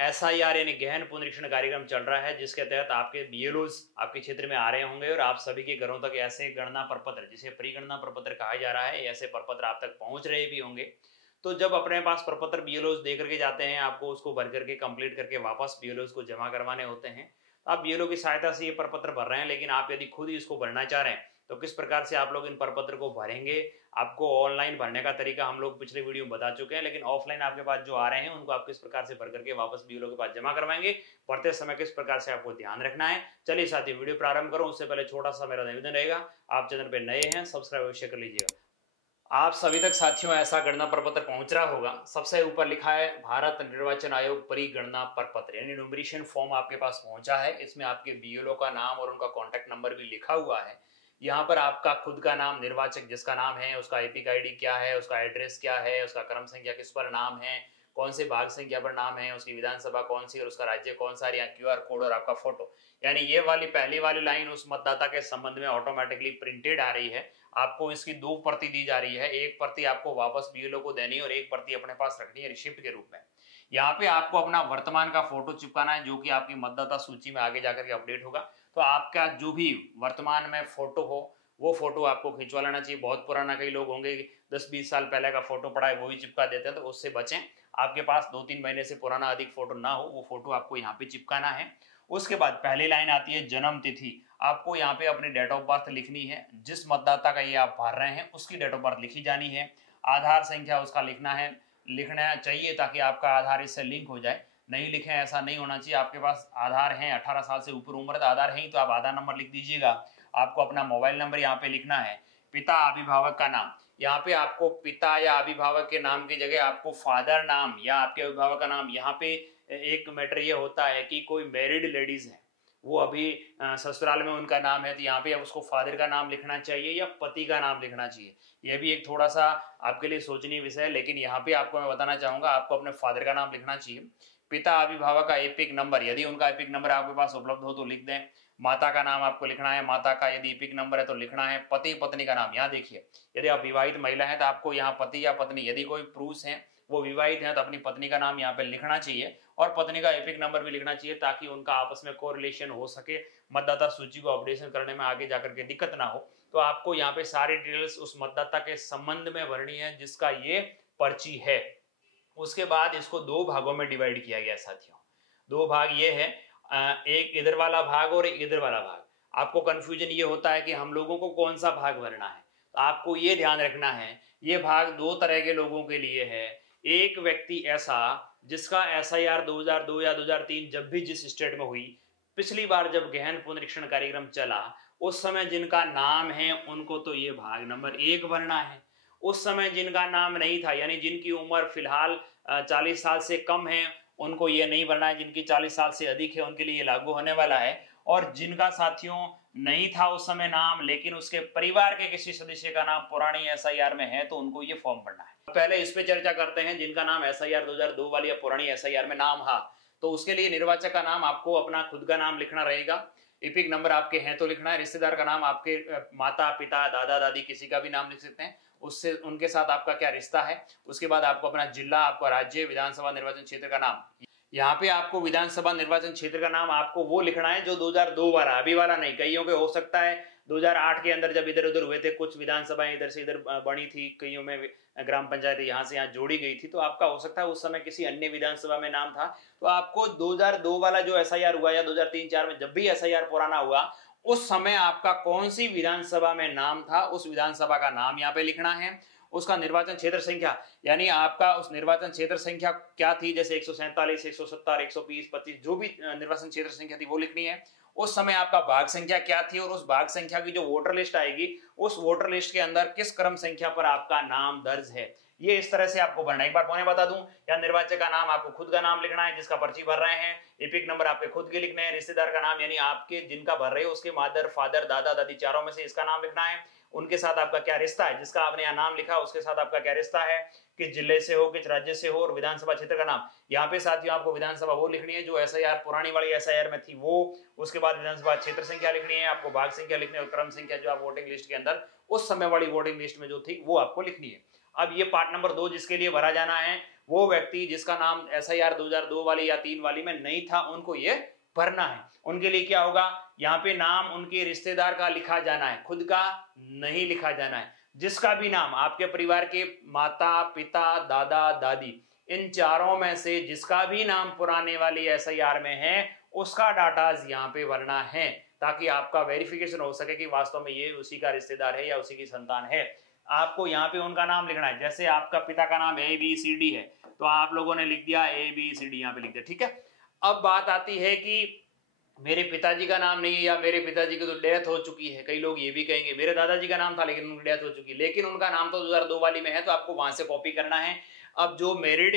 SIR यानी गहन पुनरीक्षण कार्यक्रम चल रहा है, जिसके तहत आपके बीएलओज आपके क्षेत्र में आ रहे होंगे और आप सभी के घरों तक ऐसे गणना प्रपत्र, जिसे प्री गणना प्रपत्र कहा जा रहा है, ऐसे प्रपत्र आप तक पहुंच रहे भी होंगे। तो जब अपने पास प्रपत्र बीएलओज दे करके जाते हैं, आपको उसको भर करके कंप्लीट करके वापस बीएलओज को जमा करवाने होते हैं। आप बीएलओ की सहायता से ये प्रपत्र भर रहे हैं, लेकिन आप यदि खुद ही इसको भरना चाह रहे हैं तो किस प्रकार से आप लोग इन प्रपत्र को भरेंगे, आपको ऑनलाइन भरने का तरीका हम लोग पिछले वीडियो में बता चुके हैं, लेकिन ऑफलाइन आपके पास जो आ रहे हैं उनको आप किस प्रकार से भर करके वापस बीएलओ के पास जमा करवाएंगे, भरते समय किस प्रकार से आपको ध्यान रखना है। चलिए साथी, वीडियो प्रारंभ करो उससे पहले छोटा सा मेरा निवेदन रहेगा, आप चैनल पे नए हैं सब्सक्राइब अवश्य कर लीजिएगा। आप सभी तक साथियों ऐसा गणना प्रपत्र पहुंच रहा होगा। सबसे ऊपर लिखा है भारत निर्वाचन आयोग परिगणना प्रपत्र, यानी न्यूमरेशन फॉर्म आपके पास पहुंचा है। इसमें आपके बीएलओ का नाम और उनका कॉन्टैक्ट नंबर भी लिखा हुआ है। यहाँ पर आपका खुद का नाम, निर्वाचक जिसका नाम है उसका एपिक आईडी क्या है, उसका एड्रेस क्या है, उसका क्रम संख्या किस पर नाम है, कौन से भाग संख्या पर नाम है, उसकी विधानसभा कौन सी और उसका राज्य कौन सा, यहाँ क्यूआर कोड और आपका फोटो। यानी ये वाली पहली वाली लाइन उस मतदाता के संबंध में ऑटोमेटिकली प्रिंटेड आ रही है। आपको इसकी 2 प्रति दी जा रही है, एक प्रति आपको वापस बीएलओ को देनी है और एक प्रति अपने पास रखनी है रिसिप्ट के रूप में। यहाँ पे आपको अपना वर्तमान का फोटो चिपकाना है, जो कि आपकी मतदाता सूची में आगे जाकर के अपडेट होगा। तो आपका जो भी वर्तमान में फोटो हो वो फोटो आपको खिंचवा लेना चाहिए। बहुत पुराना, कई लोग होंगे 10-20 साल पहले का फोटो पड़ा है वो ही चिपका देते हैं, तो उससे बचें। आपके पास 2-3 महीने से पुराना अधिक फोटो ना हो, वो फोटो आपको यहाँ पे चिपकाना है। उसके बाद पहली लाइन आती है जन्म तिथि। आपको यहाँ पे अपनी डेट ऑफ बर्थ लिखनी है, जिस मतदाता का ये आप भर रहे हैं उसकी डेट ऑफ बर्थ लिखी जानी है। आधार संख्या उसका लिखना चाहिए ताकि आपका आधार इससे लिंक हो जाए। नहीं लिखे ऐसा नहीं होना चाहिए। आपके पास आधार है, 18 साल से ऊपर उम्र आधार है ही तो आप आधार नंबर लिख दीजिएगा। आपको अपना मोबाइल नंबर यहाँ पे लिखना है। पिता अभिभावक का नाम, यहाँ पे आपको पिता या अभिभावक के नाम की जगह आपको फादर नाम या आपके अभिभावक का नाम। यहाँ पे एक मैटर ये होता है कि कोई मैरिड लेडीज है, वो अभी ससुराल में उनका नाम है, तो यहाँ पे उसको फादर का नाम लिखना चाहिए या पति का नाम लिखना चाहिए। यह भी एक थोड़ा सा आपके लिए सोचनीय विषय है, लेकिन यहाँ पे आपको मैं बताना चाहूंगा, आपको अपने फादर का नाम लिखना चाहिए। पिता अभिभावक का एपिक नंबर, यदि उनका एपिक नंबर आपके पास उपलब्ध हो तो लिख दें। माता का नाम आपको लिखना है, माता का यदि एपिक नंबर है तो लिखना है। पति पत्नी का नाम, यहाँ देखिए, यदि आप विवाहित महिला है तो आपको यहाँ पति या पत्नी, यदि कोई पुरुष है वो विवाहित है तो अपनी पत्नी का नाम यहाँ पे लिखना चाहिए और पत्नी का एपिक नंबर भी लिखना चाहिए, ताकि उनका आपस में कोरिलेशन हो सके, मतदाता सूची को अपडेशन करने में आगे जाकर के दिक्कत ना हो। तो आपको यहाँ पे सारी डिटेल्स उस मतदाता के संबंध में भरनी है जिसका ये पर्ची है। उसके बाद इसको 2 भागों में डिवाइड किया गया साथियों। 2 भाग ये है, एक इधर वाला भाग और एक इधर वाला भाग। आपको कंफ्यूजन ये होता है कि हम लोगों को कौन सा भाग भरना है, तो आपको ये ध्यान रखना है ये भाग 2 तरह के लोगों के लिए है। एक व्यक्ति ऐसा जिसका एसआईआर 2002 या 2003 जब भी जिस स्टेट में हुई, पिछली बार जब गहन पुनरीक्षण कार्यक्रम चला उस समय जिनका नाम है उनको तो ये भाग नंबर 1 भरना है। उस समय जिनका नाम नहीं था, यानी जिनकी उम्र फिलहाल 40 साल से कम है, उनको ये नहीं भरना है। जिनकी 40 साल से अधिक है उनके लिए ये लागू होने वाला है। और जिनका साथियों नहीं था उस समय नाम, लेकिन उसके परिवार के किसी सदस्य का नाम पुरानी एसआईआर में है, तो उनको ये फॉर्म भरना है। पहले इस पे चर्चा करते हैं, जिनका नाम एसआईआर 2002 वाली या पुरानी एसआईआर में नाम था, तो उसके लिए निर्वाचक का नाम आपको अपना खुद का नाम लिखना रहेगा। एपिक नंबर आपके हैं तो लिखना है। रिश्तेदार का नाम आपके माता पिता दादा दादी किसी का भी नाम लिख सकते हैं, उससे उनके साथ आपका क्या रिश्ता है। उसके बाद आपको अपना जिला, आपका राज्य, विधानसभा निर्वाचन क्षेत्र का नाम। यहाँ पे आपको विधानसभा निर्वाचन क्षेत्र का नाम आपको वो लिखना है जो 2002 वाला, अभी वाला नहीं। कईयों के हो सकता है 2008 के अंदर जब इधर उधर हुए थे, कुछ विधानसभाएं इधर से इधर बनी थी, कईयों में ग्राम पंचायत यहाँ से यहाँ जोड़ी गई थी, तो आपका हो सकता है उस समय किसी अन्य विधानसभा में नाम था। तो आपको 2002 वाला जो एसआईआर हुआ या 2003-04 में जब भी एसआईआर पुराना हुआ, उस समय आपका कौन सी विधानसभा में नाम था, उस विधानसभा का नाम यहाँ पे लिखना है। उसका निर्वाचन क्षेत्र संख्या, यानी आपका उस निर्वाचन क्षेत्र संख्या क्या थी, जैसे 147, 170, 120, 25, जो भी निर्वाचन क्षेत्र संख्या थी वो लिखनी है। उस समय आपका भाग संख्या क्या थी और उस भाग संख्या की जो वोटर लिस्ट आएगी उस वोटर लिस्ट के अंदर किस क्रम संख्या पर आपका नाम दर्ज है, ये इस तरह से आपको भरना है। एक बार पुनः बता दूं, या निर्वाचक का नाम आपको खुद का नाम लिखना है जिसका पर्ची भर रहे हैं, एपिक नंबर आपके खुद के लिखने हैं, रिश्तेदार का नाम यानी आपके जिनका भर रहे हो उसके मदर फादर दादा दादी चारों में से इसका नाम लिखना है। उनके साथ आपका क्या रिश्ता है, जिसका आपने यहाँ नाम लिखा उसके साथ आपका क्या रिश्ता है, किस जिले से हो, किस राज्य से हो, और विधानसभा क्षेत्र का नाम। यहाँ पे साथियों आपको विधानसभा वो लिखनी है जो एसआईआर पुरानी वाली एसआईआर में थी वो, उसके बाद विधानसभा क्षेत्र संख्या लिखनी है, आपको भाग संख्या लिखनी है और क्रम संख्या जो आप वोटिंग लिस्ट के अंदर उस समय वाली वोटिंग लिस्ट में जो थी वो आपको लिखनी है। अब ये पार्ट नंबर 2 जिसके लिए भरा जाना है वो व्यक्ति जिसका नाम SIR 2002 वाली या 3 वाली में नहीं था, उनको ये भरना है। उनके लिए क्या होगा, यहाँ पे नाम उनके रिश्तेदार का लिखा जाना है, खुद का नहीं लिखा जाना है। जिसका भी नाम आपके परिवार के माता पिता दादा दादी इन चारों में से जिसका भी नाम पुराने वाली SIR में है उसका डाटा यहाँ पे भरना है, ताकि आपका वेरिफिकेशन हो सके कि वास्तव में ये उसी का रिश्तेदार है या उसी की संतान है। आपको यहाँ पे उनका नाम लिखना है। जैसे आपका पिता का नाम ABCD है तो आप लोगों ने लिख दिया ABCD, यहाँ पे लिख दिया, ठीक है। अब बात आती है कि मेरे पिताजी का नाम नहीं है या मेरे पिताजी की तो डेथ हो चुकी है। कई लोग ये भी कहेंगे मेरे दादाजी का नाम था लेकिन उनकी डेथ हो चुकी है, लेकिन उनका नाम तो 2002 वाली में है, तो आपको वहां से कॉपी करना है। अब जो मैरिड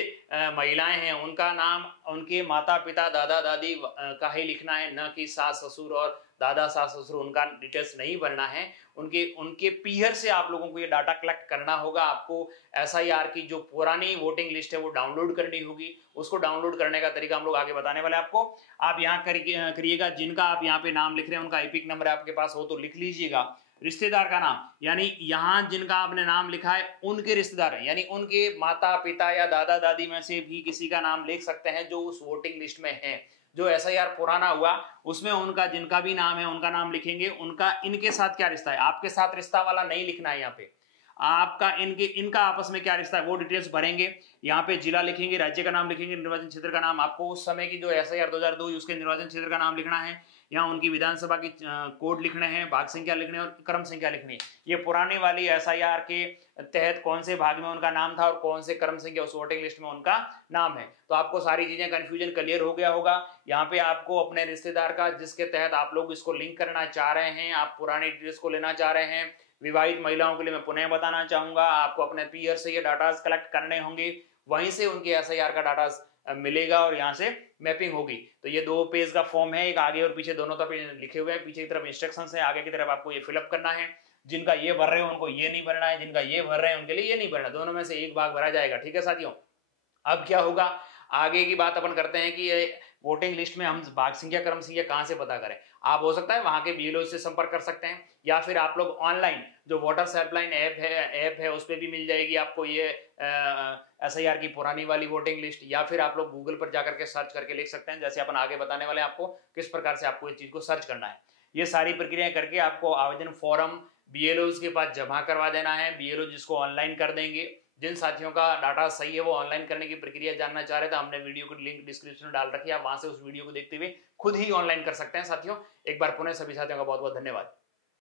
महिलाएं हैं उनका नाम उनके माता पिता दादा दादी का ही लिखना है, न कि सास ससुर और दादा सास ससुर, उनका डिटेल्स नहीं भरना है। उनके पीहर से आप लोगों को ये डाटा कलेक्ट करना होगा। आपको SIR की जो पुरानी वोटिंग लिस्ट है वो डाउनलोड करनी होगी। उसको डाउनलोड करने का तरीका हम लोग आगे बताने वाले हैं आपको। आप यहाँ करिएगा, जिनका आप यहाँ पे नाम लिख रहे हैं उनका एपिक नंबर आपके पास हो तो लिख लीजिएगा। रिश्तेदार का नाम, यानी यहाँ जिनका आपने नाम लिखा है उनके रिश्तेदार हैं, यानी उनके माता पिता या दादा दादी में से भी किसी का नाम लिख सकते हैं जो उस वोटिंग लिस्ट में है। जो SIR पुराना हुआ उसमें उनका जिनका भी नाम है उनका नाम लिखेंगे। उनका इनके साथ क्या रिश्ता है, आपके साथ रिश्ता वाला नहीं लिखना है। यहाँ पे आपका इनका आपस में क्या रिश्ता है वो डिटेल्स भरेंगे। यहाँ पे जिला लिखेंगे, राज्य का नाम लिखेंगे, निर्वाचन क्षेत्र का नाम, आपको उस समय की जो SIR 2002 उसके निर्वाचन क्षेत्र का नाम लिखना है। यहाँ उनकी विधानसभा की कोड लिखने हैं, भाग संख्या लिखने और क्रम संख्या लिखनी है। ये पुरानी वाली SIR के तहत कौन से भाग में उनका नाम था और कौन से क्रम संख्या उस वोटिंग लिस्ट में उनका नाम है। तो आपको सारी चीजें कंफ्यूजन क्लियर हो गया होगा। यहाँ पे आपको अपने रिश्तेदार का जिसके तहत आप लोग इसको लिंक करना चाह रहे हैं, आप पुरानी डिटेल्स को लेना चाह रहे हैं, विवाहित महिलाओं के लिए मैं पुनः बताना चाहूंगा, आपको अपने पीयर से ये डाटा कलेक्ट करने होंगे, वहीं से उनके SIR का डाटा मिलेगा और यहाँ से मैपिंग होगी। तो ये 2 पेज का फॉर्म है, एक आगे और पीछे दोनों तरफ लिखे हुए हैं। पीछे की तरफ इंस्ट्रक्शंस है, आगे की तरफ आपको ये फिलअप करना है। जिनका ये भर रहे हो उनको ये नहीं भरना है, जिनका ये भर रहे हैं उनके लिए ये नहीं भरना, दोनों में से एक भाग भरा जाएगा, ठीक है साथियों। अब क्या होगा, आगे की बात अपन करते हैं कि वोटिंग लिस्ट में हम भाग संख्या क्रम संख्या कहाँ से पता करें। आप हो सकता है वहां के BLO से संपर्क कर सकते हैं, या फिर आप लोग ऑनलाइन जो वोटर्स हेल्पलाइन ऐप है उस पर भी मिल जाएगी आपको ये SIR की पुरानी वाली वोटिंग लिस्ट, या फिर आप लोग गूगल पर जाकर के सर्च करके लिख सकते हैं। जैसे अपन आगे बताने वाले हैं आपको किस प्रकार से आपको इस चीज को सर्च करना है। ये सारी प्रक्रियाएं करके आपको आवेदन फॉर्म BLOs के पास जमा करवा देना है। BLO जिसको ऑनलाइन कर देंगे। जिन साथियों का डाटा सही है वो ऑनलाइन करने की प्रक्रिया जानना चाह रहे थे, हमने वीडियो को लिंक डिस्क्रिप्शन में डाल रखी है, आप वहां से उस वीडियो को देखते हुए खुद ही ऑनलाइन कर सकते हैं साथियों। एक बार पुनः सभी साथियों का बहुत बहुत धन्यवाद।